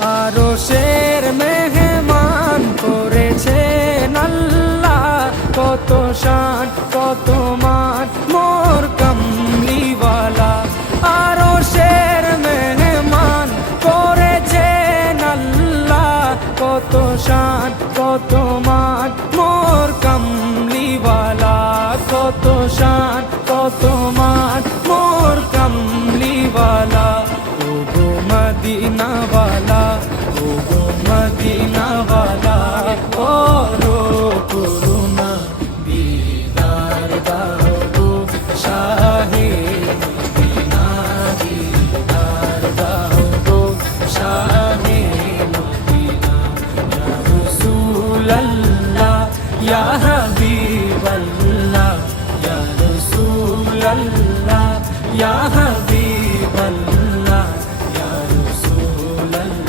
আরশের মেহমান করেছেন আল্লাহ, কত শান কত মান মোর কামলিওয়ালা। আরশের মেহমান করেছেন আল্লাহ, কত শান কত মান মোর কামলিওয়ালা, কত শান কত মান মোর কামলিওয়ালা। ওগো মদিনাওয়ালা, ওগো মদিনাওয়ালা, করো